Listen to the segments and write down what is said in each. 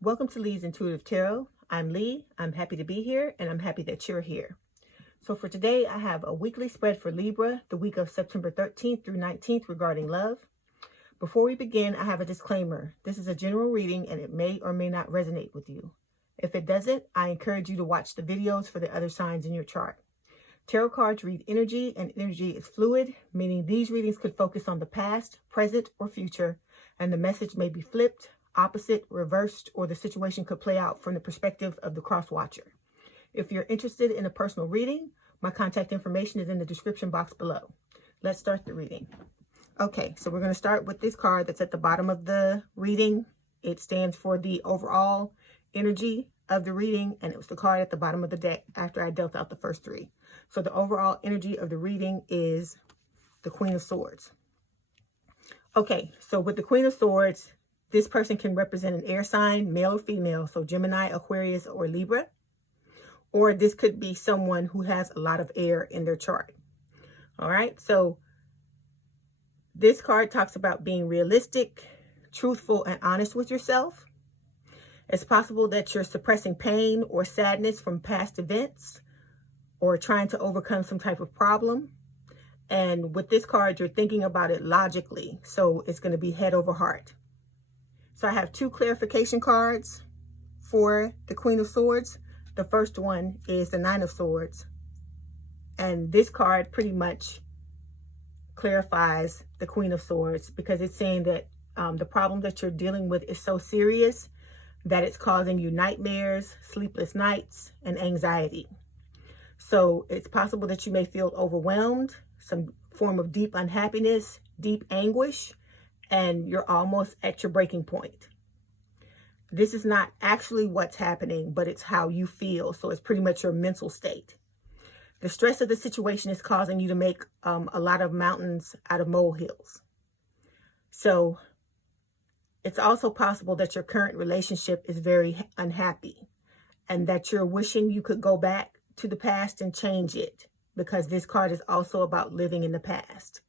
Welcome to Leigh's Intuitive Tarot. I'm Leigh. I'm happy to be here, and I'm happy that you're here. So for today, I have a weekly spread for Libra, the week of September 13th through 19th regarding love. Before we begin, I have a disclaimer. This is a general reading, and it may or may not resonate with you. If it doesn't, I encourage you to watch the videos for the other signs in your chart. Tarot cards read energy, and energy is fluid, meaning these readings could focus on the past, present, or future, and the message may be flipped, opposite, reversed, or the situation could play out from the perspective of the cross-watcher. If you're interested in a personal reading, my contact information is in the description box below. Let's start the reading. Okay, so we're going to start with this card that's at the bottom of the reading. It stands for the overall energy of the reading, and it was the card at the bottom of the deck after I dealt out the first three. So the overall energy of the reading is the Queen of Swords. Okay, so with the Queen of Swords, this person can represent an air sign, male or female, so Gemini, Aquarius, or Libra. Or this could be someone who has a lot of air in their chart. All right, so this card talks about being realistic, truthful, and honest with yourself. It's possible that you're suppressing pain or sadness from past events or trying to overcome some type of problem. And with this card, you're thinking about it logically, so it's going to be head over heart. So I have two clarification cards for the Queen of Swords. The first one is the Nine of Swords. And this card pretty much clarifies the Queen of Swords because it's saying that the problem that you're dealing with is so serious that it's causing you nightmares, sleepless nights, and anxiety. So it's possible that you may feel overwhelmed, some form of deep unhappiness, deep anguish, and you're almost at your breaking point. This is not actually what's happening, but it's how you feel. So it's pretty much your mental state. The stress of the situation is causing you to make a lot of mountains out of molehills. So it's also possible that your current relationship is very unhappy and that you're wishing you could go back to the past and change it, because this card is also about living in the past.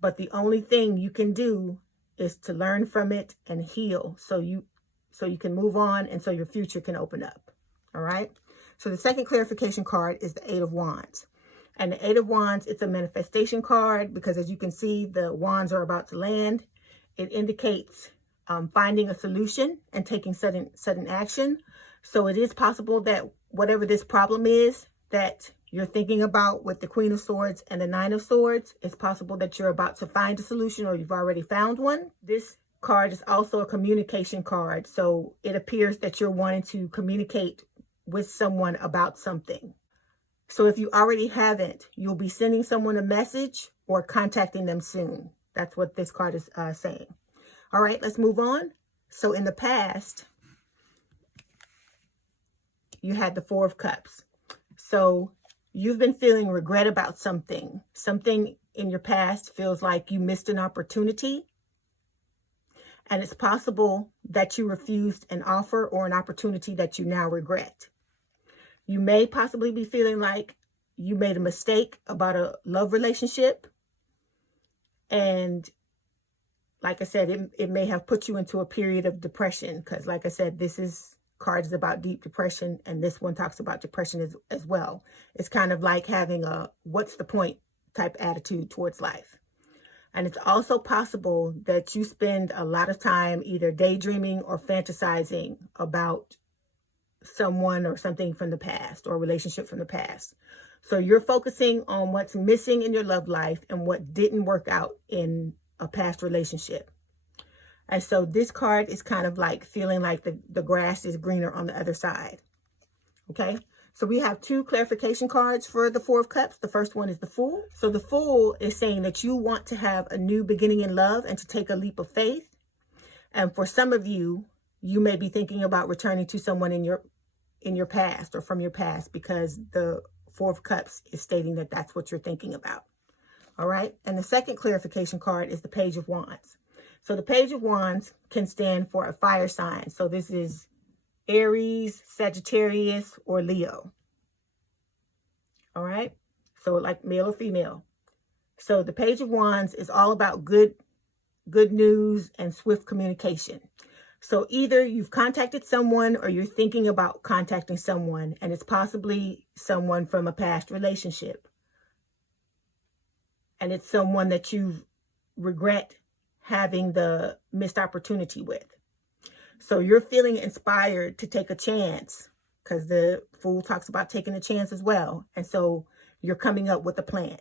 But the only thing you can do is to learn from it and heal so you can move on and so your future can open up. All right. So the second clarification card is the Eight of Wands. And the Eight of Wands, it's a manifestation card because as you can see, the wands are about to land. It indicates finding a solution and taking sudden action. So it is possible that whatever this problem is that you're thinking about with the Queen of Swords and the Nine of Swords, it's possible that you're about to find a solution or you've already found one. This card is also a communication card. So it appears that you're wanting to communicate with someone about something. So if you already haven't, you'll be sending someone a message or contacting them soon. That's what this card is saying. All right, let's move on. So in the past, you had the Four of Cups. So you've been feeling regret about something. Something in your past feels like you missed an opportunity. And it's possible that you refused an offer or an opportunity that you now regret. You may possibly be feeling like you made a mistake about a love relationship. And like I said, it may have put you into a period of depression because like I said, this card is about deep depression, and this one talks about depression as well. It's kind of like having a what's the point type attitude towards life. And it's also possible that you spend a lot of time either daydreaming or fantasizing about someone or something from the past or a relationship from the past. So you're focusing on what's missing in your love life and what didn't work out in a past relationship. And so this card is kind of like feeling like the grass is greener on the other side. Okay, so we have two clarification cards for the Four of Cups. The first one is the Fool. So the Fool is saying that you want to have a new beginning in love and to take a leap of faith. And for some of you, you may be thinking about returning to someone in your past or from your past because the Four of Cups is stating that that's what you're thinking about. All right, and the second clarification card is the Page of Wands. So the Page of Wands can stand for a fire sign. So this is Aries, Sagittarius, or Leo. All right. So like male or female. So the Page of Wands is all about good news and swift communication. So either you've contacted someone or you're thinking about contacting someone, and it's possibly someone from a past relationship. And it's someone that you regret having the missed opportunity with. So you're feeling inspired to take a chance, because the Fool talks about taking a chance as well. And so you're coming up with a plan.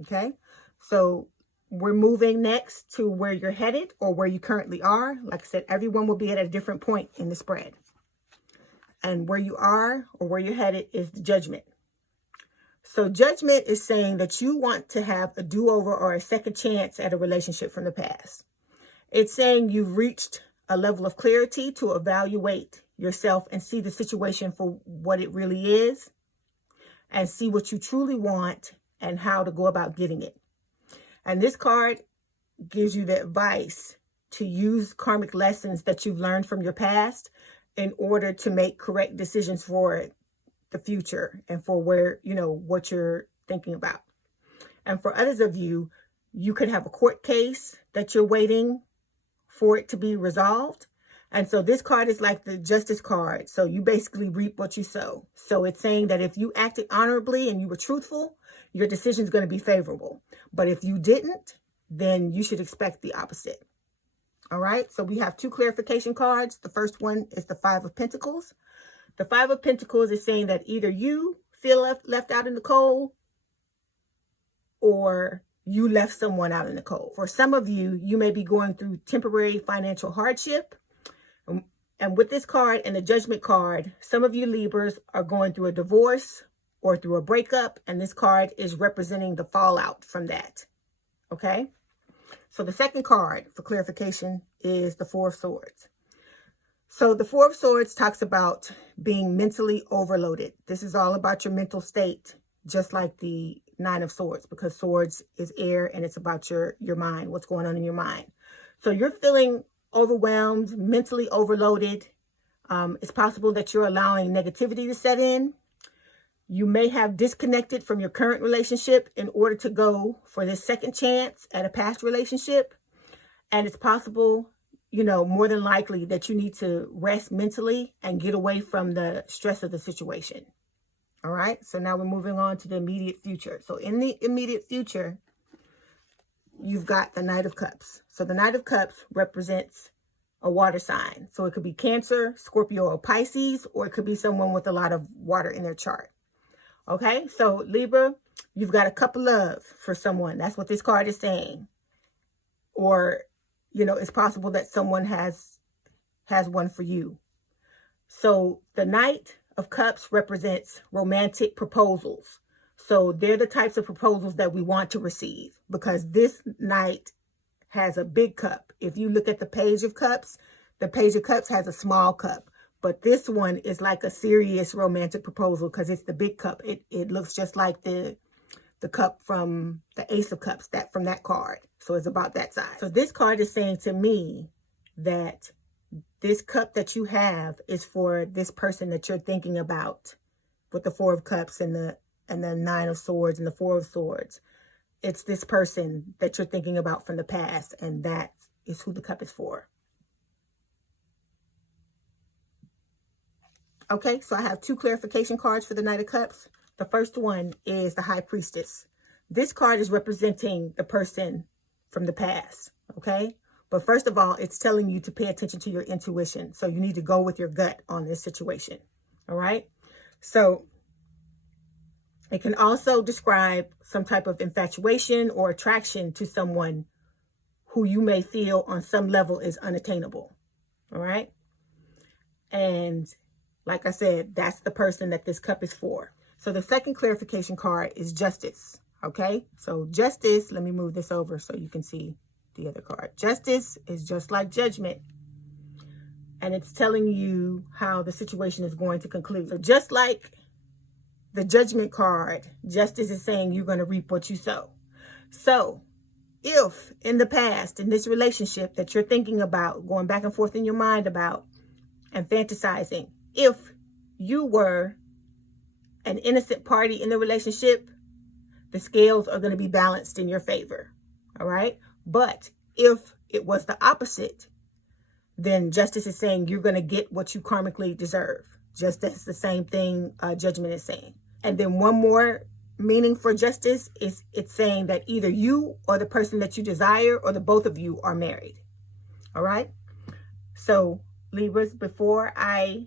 Okay? So we're moving next to where you're headed or where you currently are. Like I said, everyone will be at a different point in the spread. And where you are or where you're headed is the Judgment. So Judgment is saying that you want to have a do-over or a second chance at a relationship from the past. It's saying you've reached a level of clarity to evaluate yourself and see the situation for what it really is, and see what you truly want and how to go about getting it. And this card gives you the advice to use karmic lessons that you've learned from your past in order to make correct decisions for the future and for where, what you're thinking about. And for others of you, you could have a court case that you're waiting for it to be resolved. And so this card is like the Justice card. So you basically reap what you sow. So it's saying that if you acted honorably and you were truthful, your decision is going to be favorable. But if you didn't, then you should expect the opposite. All right. So we have two clarification cards. The first one is the Five of Pentacles. The Five of Pentacles is saying that either you feel left out in the cold, or you left someone out in the cold. For some of you, you may be going through temporary financial hardship. And with this card and the Judgment card, some of you Libras are going through a divorce or through a breakup. And this card is representing the fallout from that. Okay. So the second card for clarification is the Four of Swords. So the Four of Swords talks about being mentally overloaded. This is all about your mental state, just like the Nine of Swords, because swords is air and it's about your mind, what's going on in your mind. So you're feeling overwhelmed, mentally overloaded. It's possible that you're allowing negativity to set in. You may have disconnected from your current relationship in order to go for this second chance at a past relationship. And it's possible, more than likely that you need to rest mentally and get away from the stress of the situation. All right. So now we're moving on to the immediate future. So in the immediate future, you've got the Knight of Cups. So the Knight of Cups represents a water sign. So it could be Cancer, Scorpio, or Pisces, or it could be someone with a lot of water in their chart. Okay, so Libra, you've got a cup of love for someone. That's what this card is saying. Or, it's possible that someone has one for you. So the Knight of Cups represents romantic proposals. So they're the types of proposals that we want to receive, because this Knight has a big cup. If you look at the Page of Cups, the Page of Cups has a small cup. But this one is like a serious romantic proposal because it's the big cup. It looks just like the cup from the Ace of Cups, from that card. So it's about that size. So this card is saying to me that this cup that you have is for this person that you're thinking about with the Four of Cups and the Nine of Swords and the Four of Swords. It's this person that you're thinking about from the past, and that is who the cup is for. Okay, so I have two clarification cards for the Knight of Cups. The first one is the High Priestess. This card is representing the person from the past, okay? But first of all, it's telling you to pay attention to your intuition. So you need to go with your gut on this situation, all right? So it can also describe some type of infatuation or attraction to someone who you may feel on some level is unattainable, all right? And like I said, that's the person that this cup is for. So the second clarification card is Justice, okay? So Justice, let me move this over so you can see the other card. Justice is just like Judgment, and it's telling you how the situation is going to conclude. So just like the Judgment card, Justice is saying you're going to reap what you sow. So if in the past, in this relationship that you're thinking about, going back and forth in your mind about and fantasizing, if you were an innocent party in the relationship, the scales are going to be balanced in your favor. All right. But if it was the opposite, then justice is saying you're going to get what you karmically deserve. Just that's the same thing judgment is saying. And then one more meaning for justice is it's saying that either you or the person that you desire or the both of you are married. All right. So Libras, before I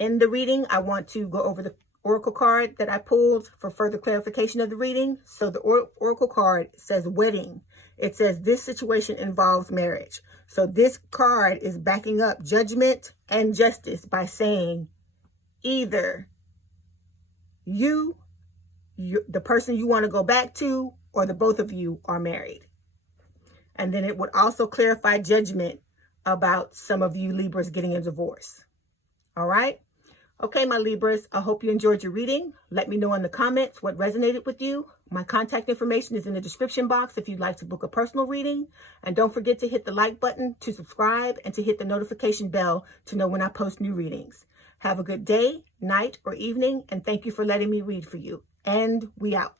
end the reading, I want to go over the oracle card that I pulled for further clarification of the reading. So the oracle card says wedding. It says this situation involves marriage. So this card is backing up judgment and justice by saying either you, the person you want to go back to, or the both of you are married. And then it would also clarify judgment about some of you Libras getting a divorce. All right. Okay, my Libras, I hope you enjoyed your reading. Let me know in the comments what resonated with you. My contact information is in the description box if you'd like to book a personal reading. And don't forget to hit the like button to subscribe and to hit the notification bell to know when I post new readings. Have a good day, night, or evening, and thank you for letting me read for you. And we out.